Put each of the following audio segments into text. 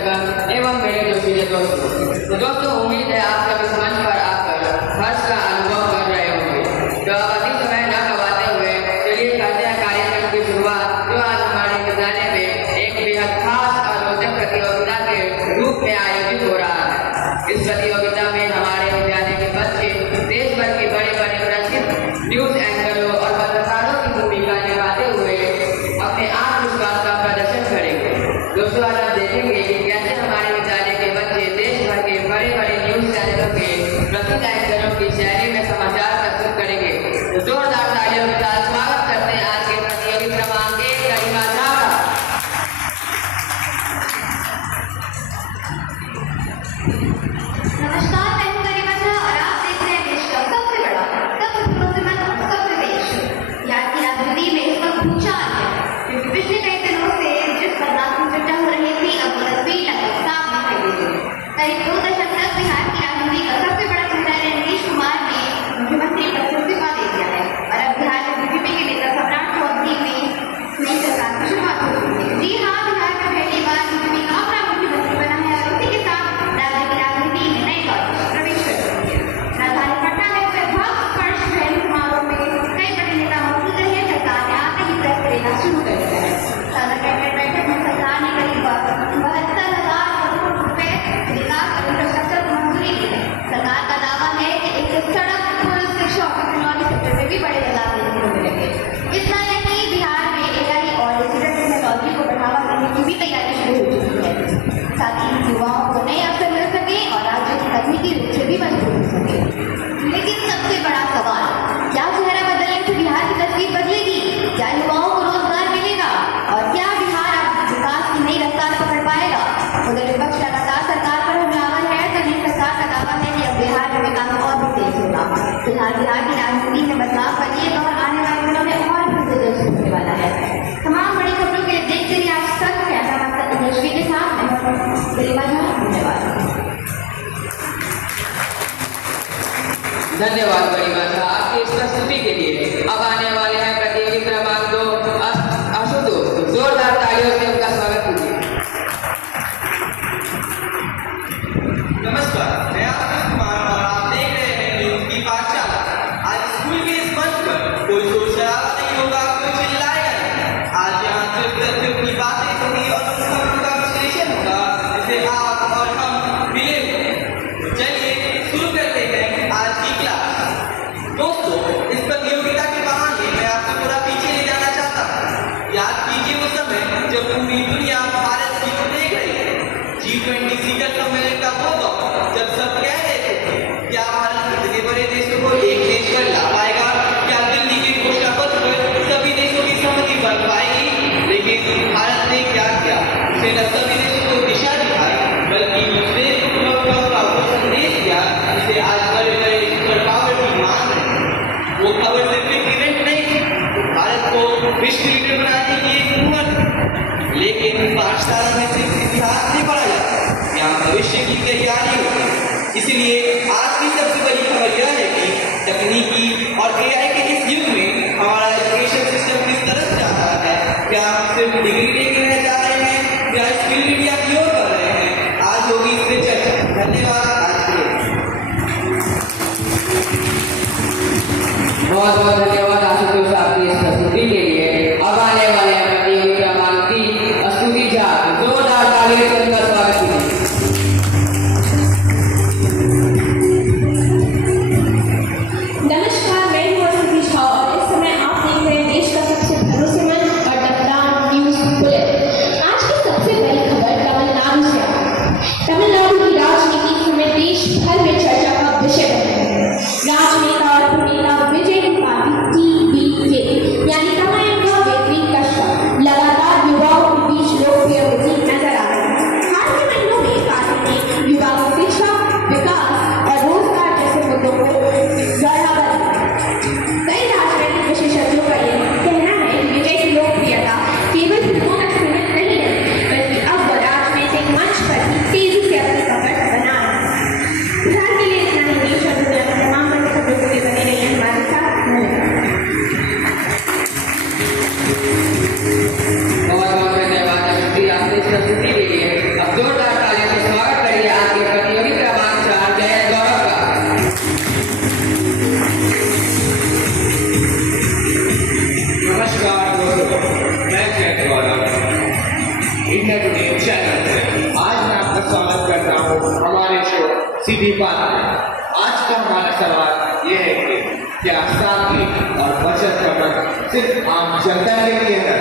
दर्शकगण एवं मेरे जोशीले दोस्तों, उम्मीद है आप सभी मंच पर आकर हर्ष का अनुभव कर रहे होंगे। तो अब अधिक समय न गवाते हुए चलिए करते हैं कार्यक्रम की शुरुआत, जो आज हमारे विद्यालय में एक बेहद खास और रोचक प्रतियोगिता के रूप में आयोजित हो रहा है। इस प्रतियोगिता में हमारे विद्यालय के बच्चे देश भर के बड़े बड़े प्रसिद्ध न्यूज एंकरों और पत्रकारों की भूमिका निभाते हुए अपने आत्मविश्वास का प्रदर्शन करेंगे। दोस्तों, आज आप देखेंगे कि कैसे हमारे विद्यालय के बच्चे देश भर के बड़े बड़े न्यूज चैनलों के प्रसिद्ध एंकरों की शैली में समाचार प्रस्तुत करेंगे। तो जोरदार तालियों के साथ स्वागत करते हैं आज के प्रतियोगी क्रमांक 1 गरिमा झा का। नमस्कार, मैं हूं गरिमा झा और आप देख रहे हैं देश का सबसे बड़ा, सबसे भरोसेमंद और सबसे देश याद की राजनीति में इस वक्त भूचाल है, क्योंकि पिछले कई दिनों से जिस बदलाव की चर्चा हो रही थी, अब वो तस्वीर लगभग साफ दिखाई दे रही है। करीब 2 दशक तक बिहार की राजनीति का सबसे बड़ा चेहरा नीतीश कुमार ने मुख्यमंत्री पद से इस्तीफा दे दिया है और अब बिहार में बीजेपी के नेता सम्राट चौधरी में नई सरकार की शुरुआत हो रही है। जी हाँ, बिहार में पहली बार बीजेपी का अपना मुख्यमंत्री बना है और इसी के साथ राज्य की राजनीति में नए दौर में प्रवेश कर चुकी है। राजधानी पटना में हुए भव्य स्पर्श शहरी समारोह में कई बड़े नेता मौजूद रहे। सरकार ने आते ही प्रेस देना शुरू कर दिया है। सादा कैबिनेट बैठक में सरकार ने करीब 72,000 करोड़ रुपए विकास और इंफ्रास्ट्रक्चर को मंजूरी दी है। सरकार का दावा है कि इससे सड़क, पुल, शिक्षा और टेक्नोलॉजी सेक्टर में भी बड़े बदलाव देखने को मिलेंगे। इतना नहीं, बिहार में AI और डिजिटल टेक्नोलॉजी को बढ़ावा देने की भी तैयारी शुरू हो चुकी है, ताकि युवाओं को नए अवसर मिल सके और राज्य की तकनीकी रूप से भी मजबूत हो सके। लेकिन सबसे बड़ा सवाल, क्या चेहरा बदलने से बिहार की तस्वीर बदलेगी? क्या युवाओं को रोजगार मिलेगा? और क्या बिहार अब विकास की नई रफ्तार पकड़ पाएगा? उधर विपक्ष लगातार सरकार पर हमलावर है, तो नई सरकार का दावा है कि अब बिहार में विकास और भी तेज होगा। फिलहाल बिहार की राजनीति में बदलाव का ये दौर आने वाले दिनों में और भी दिलचस्प होने वाला है। तमाम बड़ी खबरों के लिए देखते रहिए आज तक। कैमरा पर्सन रश्मि के साथ मैं गरिमा झा। धन्यवाद गरिमा झा आपकी इस प्रस्तुति के लिए। अब आने वाले हैं प्रतियोगी क्रमांक 2 आशुतोष। जोरदार तालियों से उनका स्वागत कीजिए। नमस्कार, मैं आशुतोष कुमार और आप देख रहे हैं न्यूज की पाठशाला। आज स्कूल के इस मंच पर कोई शोर शराबा नहीं होगा, कोई चिल्लाएगा नहीं। आज यहाँ सिर्फ तथ्यों की बातें होगी और उन खबरों का विश्लेषण होगा जिसे आप और हम मिलेंगे। तो चलिए शुरू करते हैं आज की क्लास। दोस्तों, इस प्रतियोगिता के बहाने मैं आपको थोड़ा पीछे ले जाना चाहता हूँ। याद कीजिए वो समय जब पूरी दुनिया भारत की ओर देख रही है। G20 शिखर सम्मेलन का वो वक्त जब सब कह रहे थे क्या भारत इतने बड़े देशों को एक देश पर ला पाएगा? क्या दिल्ली के घोषणा पत्र पर सभी देशों की सहमति बन पाएगी? लेकिन भारत ने क्या किया? उसने न सभी देशों को दिशा दिखाई, बल्कि दूसरे का वो संदेश दिया जिसे आज बड़े बड़े सुपर पावर की मांग है। वो खबर सिर्फ एक इवेंट नहीं थी, भारत को विश्व लीडर बनाने की एक उम्र, लेकिन पाठशाला में सिर्फ इतिहास नहीं पढ़ा जाता, यहाँ भविष्य की तैयारी होती है। इसलिए आज की सबसे बड़ी खबर यह है कि तकनीकी और AI के इस युग में हमारा एजुकेशन सिस्टम किस तरफ जा रहा है। क्या हम सिर्फ डिग्री लेके रह जा रहे हैं या स्किल इंडिया की ओर बढ़ रहे हैं? आज होगी इस पर चर्चा। धन्यवाद। आज के लिए बहुत बहुत धन्यवाद आशुतोष आपकी इस प्रस्तुति के लिए। अब आने वाले हैं प्रतियोगी क्रमांक 3 स्तुति झा। जोरदार तालियों से उनका स्वागत कीजिए। नमस्कार, मैं हूं स्तुति झा और इस समय आप देख रहे हैं देश का सबसे भरोसेमंद और डगदार न्यूज बुलेटिन। आज की सबसे बड़ी खबर तमिलनाडु से आ रही है। तमिलनाडु की राजनीति इस समय देश भर में चर्चा का विषय बन रही है। राजनेता और अभिनेता विजय की पार्टी TVK यानी तमिलनाडु वेत्री कश्यप लगातार युवाओं के बीच लोकप्रिय होती नजर आ रही है। इंडिया टुडे चैनल से। आज मैं आपका स्वागत करता हूँ हमारे शो सीधी बात में। आज का हमारा सवाल ये है कि क्या सादगी और बचत करना सिर्फ आम जनता के लिए है?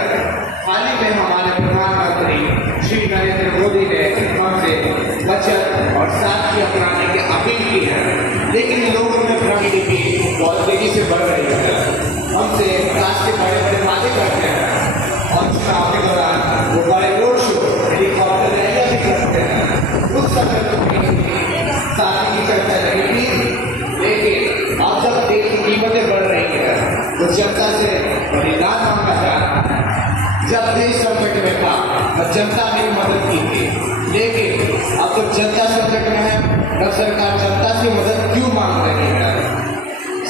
हाल ही में हमारे प्रधानमंत्री श्री नरेंद्र मोदी ने हमसे बचत और सादगी अपनाने की अपील की है, लेकिन लोगों में भ्रम की बहुत तेजी से बढ़ रही है। हमसे विकास के बड़े बड़े वादे करते हैं और चुनाव के दौरान वो बड़े रोड शो हेलीकॉप्टर रैलियां भी करते हैं। उस समय तो सादगी की चर्चा नहीं थी, लेकिन अब जब तेल की कीमतें बढ़ रही है तो जनता से बलिदान मांगा जा रहा है। जब देश संकट में था तब जनता ने मदद की थी, लेकिन अब जब जनता संकट में है तब सरकार जनता से मदद क्यों मांग रही है?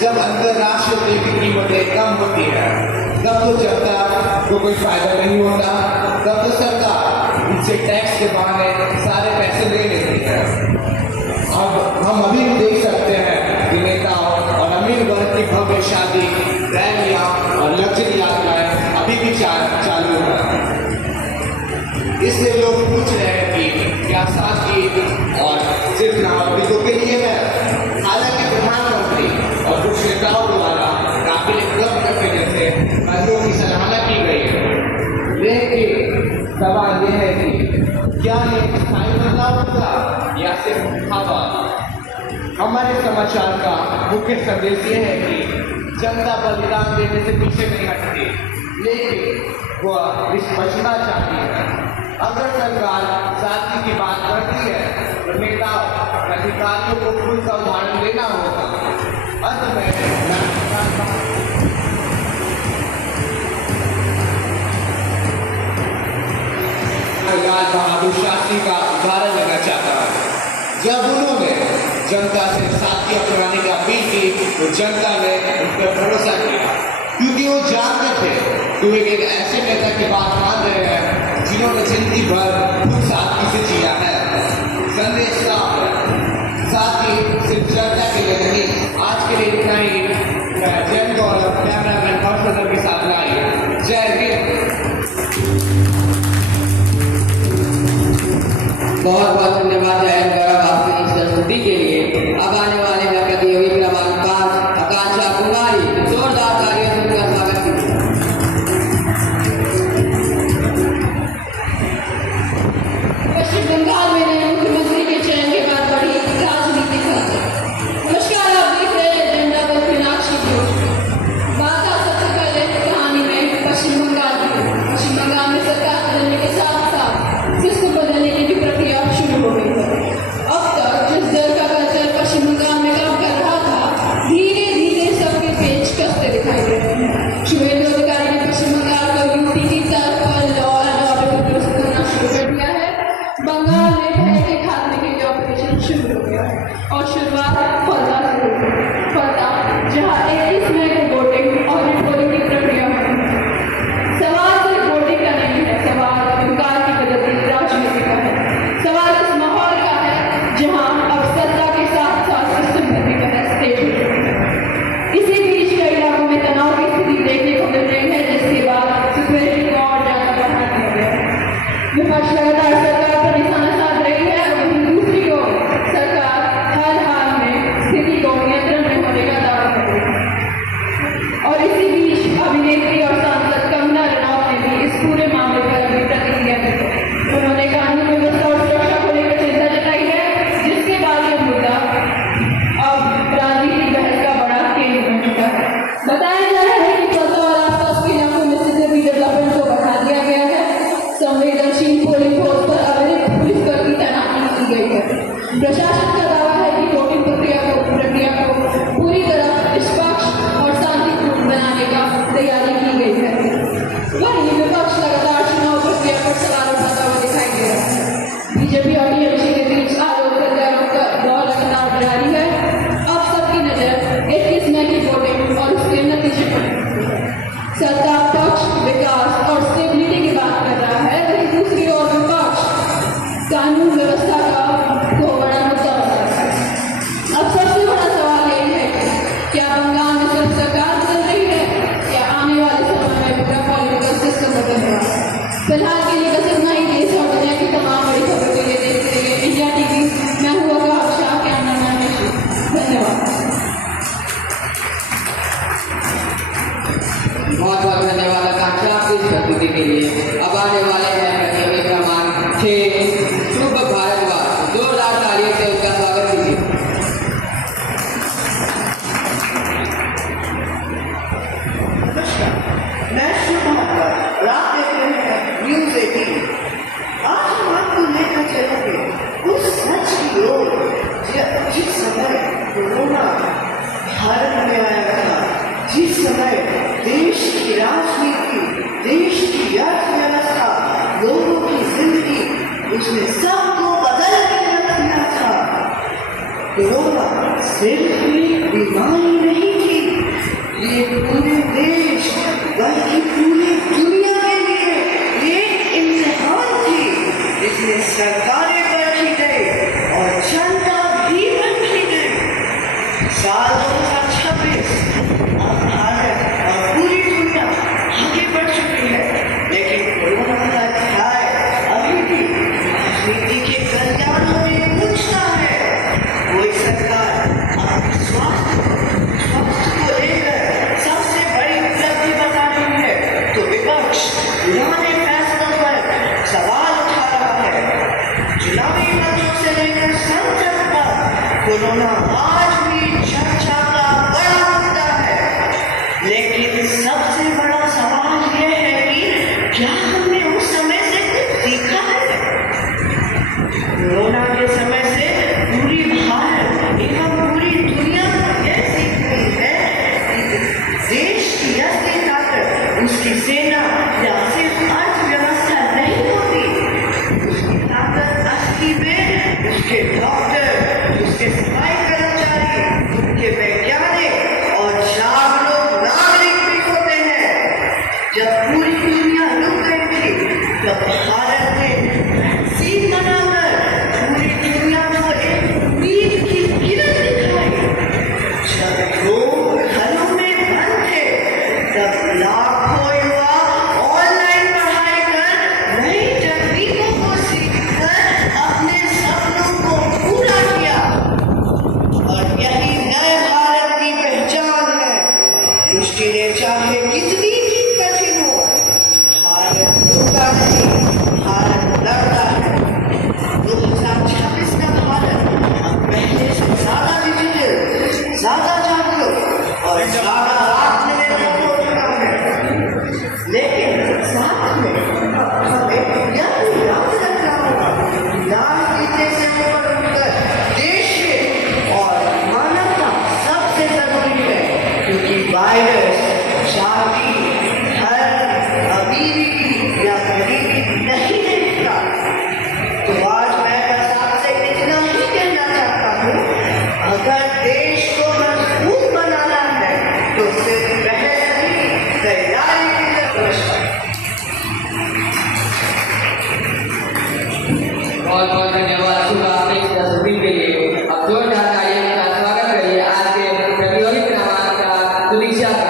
जब अंतर्राष्ट्रीय तेल की कीमतें कम होती है तब तो जनता को कोई फायदा नहीं होता, तब तो सरकार इनसे टैक्स के बहाने सारे पैसे ले लेती है। अब हम अभी भी देख सकते हैं कि नेताओं और अमीर वर्ग की भव्य शादी, रैलियां और लग्जरी यात्राएं अभी भी चालू है। इसलिए लोग पूछ रहे हैं कि क्या सादगी और सिर्फ नागरिकों के लिए है? हालांकि प्रधानमंत्री और कुछ नेताओं द्वारा काफिले क्लब करने जैसे पहलुओं की सराहना की गई है, लेकिन सवाल यह है कि क्या ये स्थायी बदलाव होगा या सिर्फ हवा? हमारे समाचार का मुख्य संदेश ये है कि जनता बलिदान देने से पीछे नहीं हटती, लेकिन वह बचना चाहती है। अगर सरकार सादगी की बात करती है तो नेताओं और अधिकारियों को खुद का उदाहरण लेना होगा। अंत में लाल बहादुर शास्त्री का उदाहरण लेना चाहता हूँ। जब उन्होंने जनता से सादगी अपनाने की अपील की तो जनता ने उन पर भरोसा किया, क्योंकि वो जानते थे कि वे एक ऐसे नेता की बात मान रहे हैं जिन्होंने जिंदगी भर खुद सादगी से जिया है। संदेश साफ है, सादगी सिर्फ चर्चा के लिए नहीं। आज के लिए इतना ही। मैं जय गौरव, कैमरामैन हर्षवर्धन के साथ लाई। जय हिंद। बहुत बहुत धन्यवाद जय गौरव आपकी इस प्रस्तुति के लिए। अब आने वाले हैं प्रतियोगी क्रमांक 5 आकांक्षा कुमारी। जोरदार तालियों से उनका स्वागत कीजिए। पश्चिम बंगाल में नए मुख्यमंत्री के चयन के बाद बड़ी राजनीतिक हलचल। नमस्कार, आप देख रहे हैं एजेंडा पर मीनाक्षी घोष। बात आ सबसे पहले कहानी में पश्चिम बंगाल में सरकार बदलने के साथ साथ सिस्टम बदलने की भी प्रक्रिया शुरू हो गई है। अब तक जिस दल का कल्चर पश्चिम बंगाल में काम कर रहा था, धीरे धीरे सबके पेच कसते दिखाई दे रहे हैं। शुभेंदु अधिकारी ने पश्चिम बंगाल को यूपी की तर्ज पर लॉ एंड ऑर्डर को दुरुस्त करना शुरू कर दिया है। बंगाल में भय के खात्मे के लिए ऑपरेशन शुरू हो गया और शुरुआत फलता से हुई। फलता जहां 21 मई को वोटिंग और रिपोर्टिंग की प्रक्रिया हुई। सवाल सिर्फ वोटिंग का नहीं है, सवाल बंगाल की बदलती राजनीति का है। सवाल इस माहौल का है जहां अब सत्ता के साथ साथ सिस्टम में भी बहस तेज हो रही है। इसी बीच कई इलाकों में तनाव की स्थिति देखने को मिल रही है, जिसके बाद सिक्योरिटी को और ज्यादा बढ़ा दिया गया है। विपक्ष लगातार सरकार पर निशाना साध रही है, वहीं दूसरी ओर सरकार हर हाल में स्थिति को नियंत्रण में होने का दावा कर रही है। और इसी बीच अभिनेत्री और सांसद कंगना रनौत ने भी इस पूरे मामले पर अपनी प्रतिक्रिया दी है। उन्होंने कानून व्यवस्था और सुरक्षा को लेकर चिंता जताई है, जिसके बाद यह मुद्दा अब राजनीतिक बहस का बड़ा केंद्र बन चुका है। बताया जा रहा है कि फलता और आसपास के इलाकों में सिक्योरिटी डेवलपमेंट को बढ़ा दिया गया है। संवेदनशील पोलिंग बूथ पर थे शुभ भारद्वाज। जोरदार तालियों से उनका स्वागत कीजिए। नमस्कार, मैं शुभ भारद्वाज और आप देख रहे हैं न्यूज़ 18। आज हम आपको लेकर चलेंगे उस सच की ओर जिस समय कोरोना भारत में आया था, जिस समय देश की राजनीति, देश की अर्थव्यवस्था, लोगों की जिंदगी, उसने सबको बदल के रख दिया था। कोरोना सिर्फ एक बीमारी नहीं थी, ये पूरे देश बल्कि पूरी दुनिया के लिए एक इम्तिहान थी, जिसमें सरकारें बैठी गई और जनता भी बैठी गई। साल 2026 अब भारत और पूरी दुनिया आगे बढ़ चुकी है, लेकिन कोरोना का अध्याय अभी भी राजनीति के गलियारों में पूछता है। कोई सरकार अपने स्वास्थ्य को लेकर सबसे बड़ी उपलब्धि बता रही है, तो विपक्ष पुराने फैसलों पर सवाल उठा रहा है। चुनावी मंचों से लेकर संसद तक कोरोना आज भी चर्चा का बड़ा मुद्दा है। लेकिन सबसे बड़ा सवाल यह है कि क्या हमने उस समय से कुछ सीखा है? कोरोना के समय से पूरी भारत एवं पूरी दुनिया को यह सीख हुई है कि देश की असली ताकत उसकी सेना या सिर्फ अर्थव्यवस्था नहीं होती, उसकी ताकत असली में उसके डॉक्टर, उसके सफाई कर्मचारी, उनके वैज्ञानिक और जागरूक नागरिक भी होते हैं। जब पूरी दुनिया रुक गई थी, तब भारत ने वैक्सीन बनाकर पूरी दुनिया को एक उम्मीद की किरण दिखाई। जब लोग घरों में बंद थे, तब लाखों युवा ऑनलाइन पढ़ाई कर नई तकनीकों को सीखकर अपने सपनों को पूरा किया। और यही नए भारत की पहचान है। मुश्किलें चाहे कितनी भी कठिन हो, भारत रुकता नहीं, भारत लड़ता है। 2026 का भारत अब पहले से ज्यादा डिजिटल, ज्यादा जागरूक और ज्यादा आत्मनिर्भर हो चुका है। लेकिन साथ में हमें यह भी याद रखना होगा, राजनीति से ऊपर उठकर देश हित और मानवता सबसे जरूरी है, क्योंकि वायरस जाति, धर्म, अमीरी या गरीबी नहीं देखता। तो आज मैं बस आपसे इतना ही कहना चाहता हूँ, अगर देश को मजबूत बनाना है तो सिर्फ बहस नहीं, तैयारी की जरूरत है। बहुत बहुत धन्यवाद शुभ आपने इस तस्वीर के लिए। अब जोरदार तालियों के साथ स्वागत करिए आज के प्रतियोगी क्रमांक सुदीक्षा का।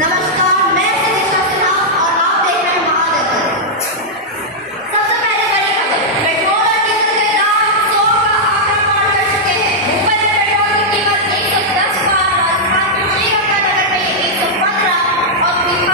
नमस्कार, मैं सुनीता सिन्हा और आप देख रहे हैं महादर्शन। सबसे पहले बड़ी खबर, पेट्रोल और डीजल के दाम 100 का आंकड़ा पार कर चुके हैं। मुंबई में पेट्रोल की कीमत 110 पार, राजस्थान के श्रीगंगानगर में 115 और पीपीआई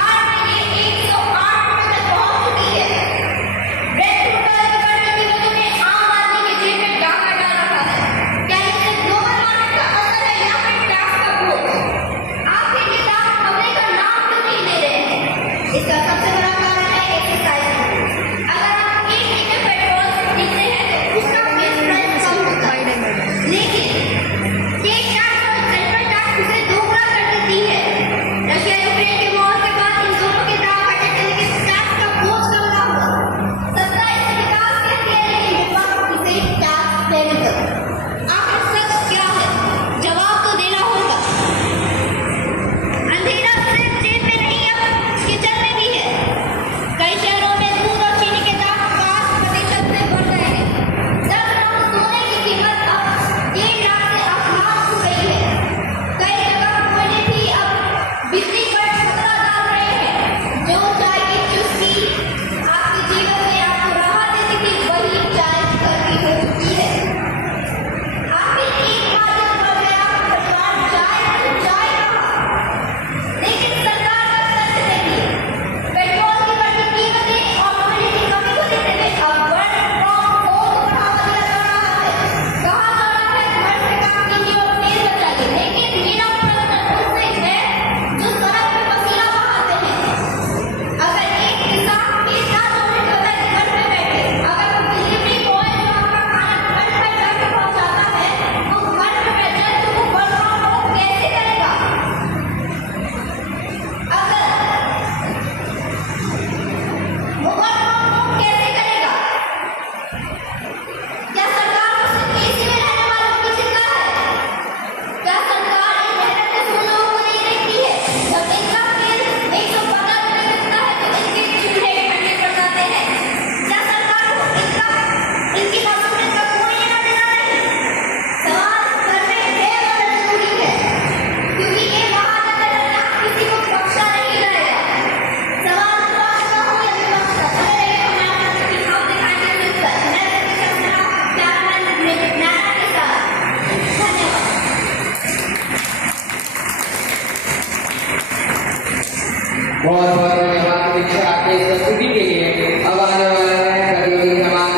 बहुत बहुत धन्यवाद परीक्षा आपके इस प्रस्तुति के लिए। अब आने वाला है प्रतियोगी समाज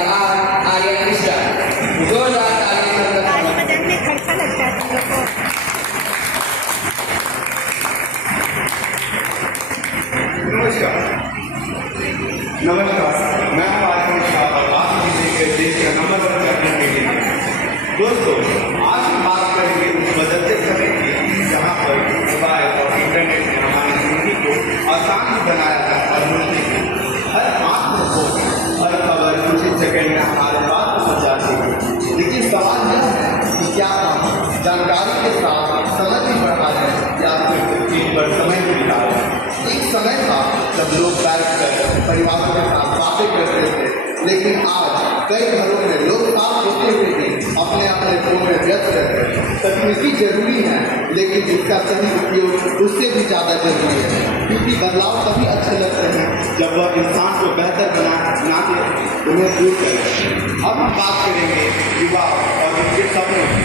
आर्यन मिश्रा। जोरदार ताली से ताली बजाने में खर्चा लगता है तुम लोग को। नमस्कार, मैं हूं आर्यन मिश्रा और आज किसी के देश का नंबर वन चैंपियन के लिए। दोस्तों, आज हम बात करेंगे उस बदलते समय की जहां पर मोबाइल और इंटरनेट ने हमारी जिंदगी को आसान भी बनाया है और मुश्किल भी। हर आंख को हर खबर कुछ ही सेकंड में हमारे पास पहुंच जाती है। लेकिन सवाल यह है कि क्या हम जानकारी के साथ समझ भी बढ़ा है या फिर चीज पर समय भी बिता रहे हैं। एक समय था जब लोग बैठकर परिवारों के साथ बातें करते थे, लेकिन आज कई घरों में लोग साथ होते हुए भी अपने अपने फोन में व्यस्त रहते हैं। तकनीकी जरूरी है, लेकिन इसका सही उपयोग उससे भी ज़्यादा जरूरी है, क्योंकि बदलाव तभी अच्छे लगते हैं जब वह इंसान को बेहतर बना के उन्हें दूर करे। अब हम बात करेंगे युवा और उनके सपनों की।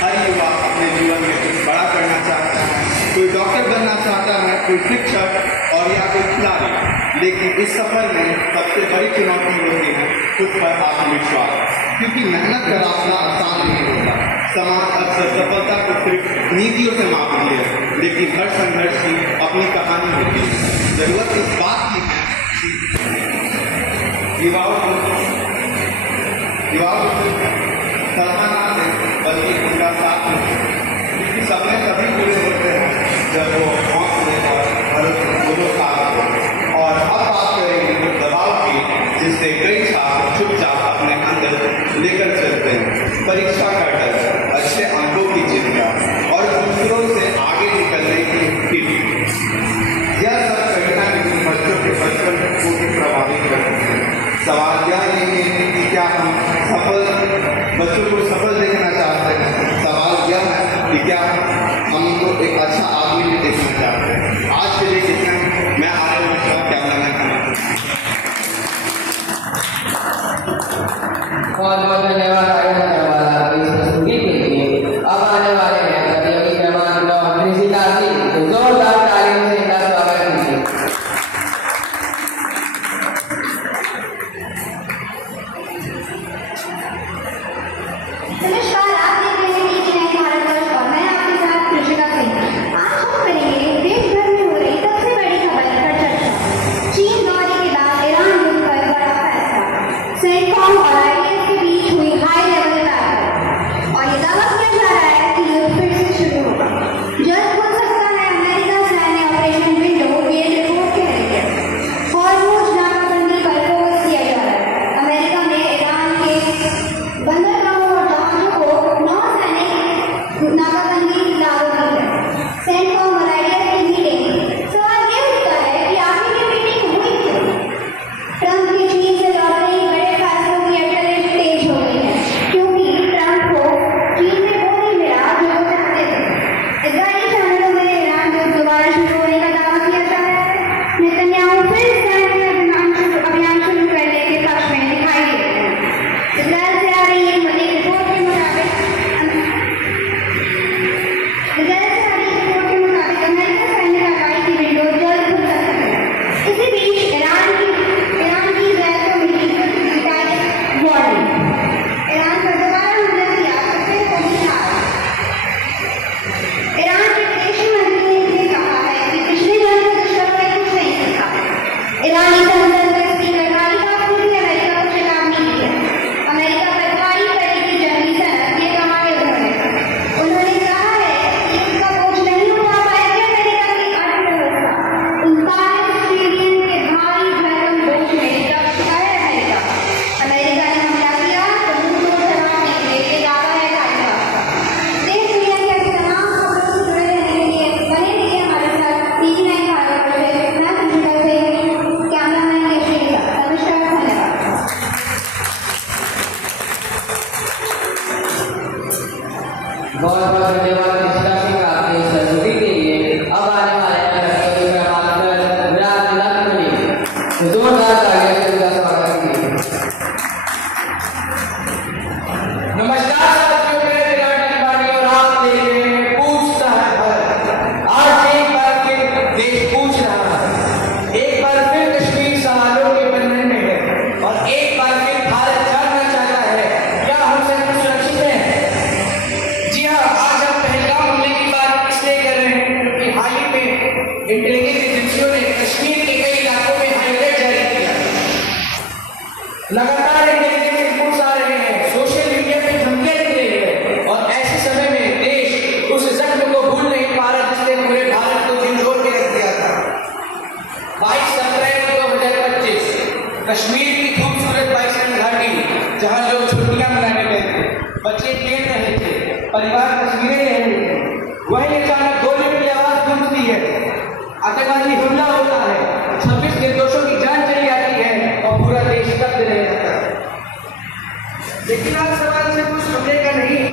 हर युवा अपने जीवन में कुछ बड़ा करना चाहता है, कोई डॉक्टर बनना चाहता है, कोई शिक्षक और या कोई खिलाड़ी। लेकिन इस सफर में सबसे बड़ी चुनौती होती है खुद पर आत्मविश्वास, क्योंकि मेहनत का रास्ता आसान नहीं होता। समाज अक्सर सफलता को सिर्फ नीतियों से मापती है, लेकिन हर संघर्ष की अपनी कहानी होती है। जरूरत इस बात की है कि युवाओं को सलाह ना दें, बल्कि उनका साथ दें, क्योंकि सपने तभी पूरे होते हैं जब वो हौसले और दोनों साथ हो। और अब बात करेंगे दबाव की, जिससे कई छात्र चुपचाप अपने अंदर लेकर चलते हैं। परीक्षा का डर, अच्छे अंकों की चिंता और दूसरों से आगे निकलने की फिक्र, यह सब कहीं ना कहीं बच्चों के बचपन को भी प्रभावित करते हैं। सवाल यह नहीं है कि क्या हम बच्चों को सफल देखना चाहते हैं, सवाल यह है कि क्या हमको एक अच्छा आदमी भी देखना इंटेलिजेंस एजेंसियों ने कश्मीर के कई इलाकों में हाई अलर्ट जारी किया। लगातार इंटेलिजेंस रिपोर्ट्स आ रहे हैं, सोशल मीडिया पे धमकियां दिख रही है और ऐसे समय में देश उस जख्म को भूल नहीं पा रहा जिसने पूरे भारत को झिंझोर के रख दिया था। 22 अप्रैल 2025 कश्मीर की खूबसूरत बाइसन घाटी, जहां लोग छुट्टियां मनाने गए थे, बच्चे खेल रहे थे, परिवार तस्वीरें ले रहे थे, वहीं अचानक गोलियों की आवाज गूंजती है, आतंकवादी हमला होता है, 26 निर्दोषों की जान चली जाती है और पूरा देश स्तब्ध रह जाता है। लेकिन आज सवाल सिर्फ उस हमले का नहीं